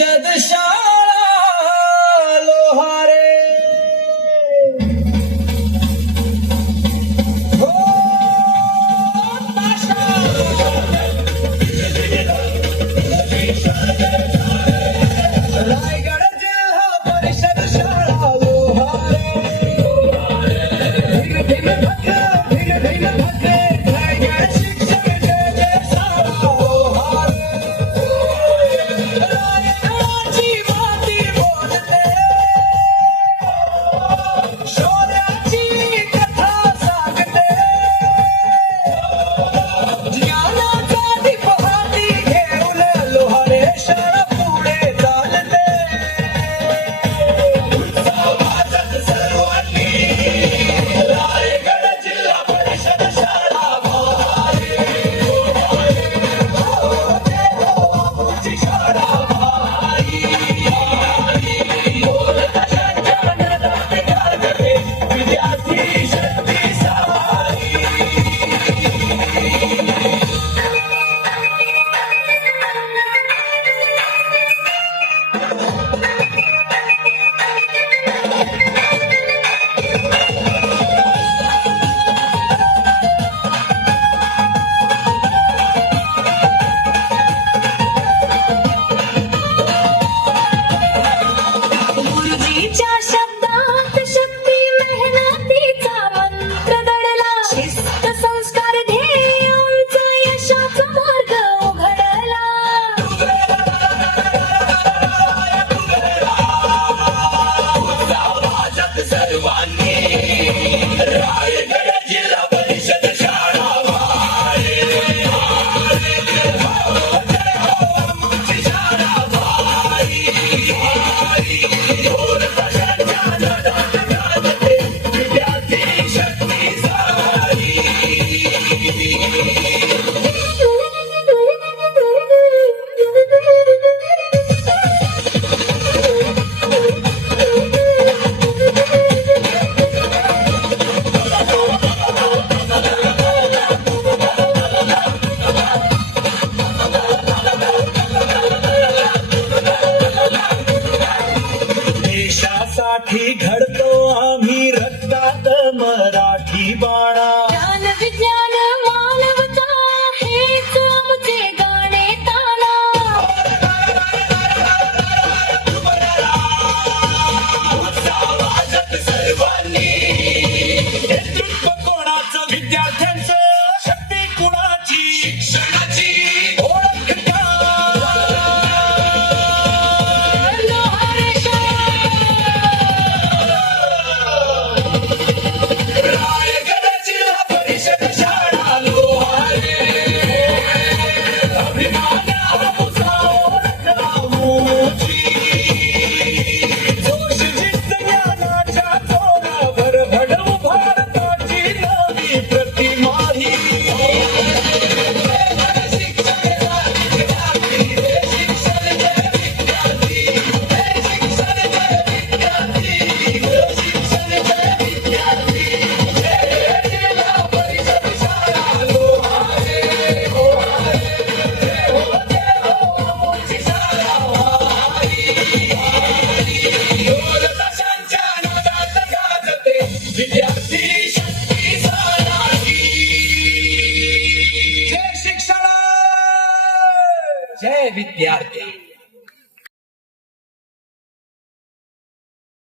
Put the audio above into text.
परिषद शाळा लोहारे हो ताशा रायगड जिल्हा परिषद शाळा लोहारे भिन भिन भद्रे रायगड शिक्षक जय जय शाळा लोहारे रायगडाची माती बोलते शौर्याची कथा सांगते ज्ञानाचा दीप हाती घेऊन लोहारे शाळा पुढे चालते समाजात सर्वांनी रायगड जिल्हा परिषद शाळा लोहारे बापूची शाळा भारी विद्यार्थी शक्ती सवारी गुरुजीच्या शब्दात शक्ती मेहनतीचा मंत्र दडला शिस्त संस्कार ध्येय उंच यशाचा मार्ग उघडला समाजात सर्वांनी रायगड जिल्हा परिषद शाळा भारी बापूची शाळा भारी विद्यार्थी शक्ती सवारी देशासाठी घडतो आम्ही रक्तात मराठी बाणा ज्ञान विज्ञान मानवता हेच आमचे गाणे ताना समाजात सर्वांनी नेतृत्व कोणाचं विद्यार्थ्यांचं शक्ती कुणाची शिक्षणाची ओळख का लोहारे रायगड जिल्हा परिषद शाळा लोहारे अभिमान आपुसा ओळख रामूची जोश जिद्द ज्ञानाच्या जोरावर घडवू भारताची नवी प्रतिमा ही शिक्षण विद्यार्थी शिक्षण विद्यार्थी शिक्षण विद्यार्थी शिक्षण विद्यार्थी जिल्हा परिषद शाळा लोहारे बापूची शाळा भारी ढोल ताशांच्या नादात गाजते विद्यार्थी शक्ती सवारी जय शिक्षण जय विद्यार्थी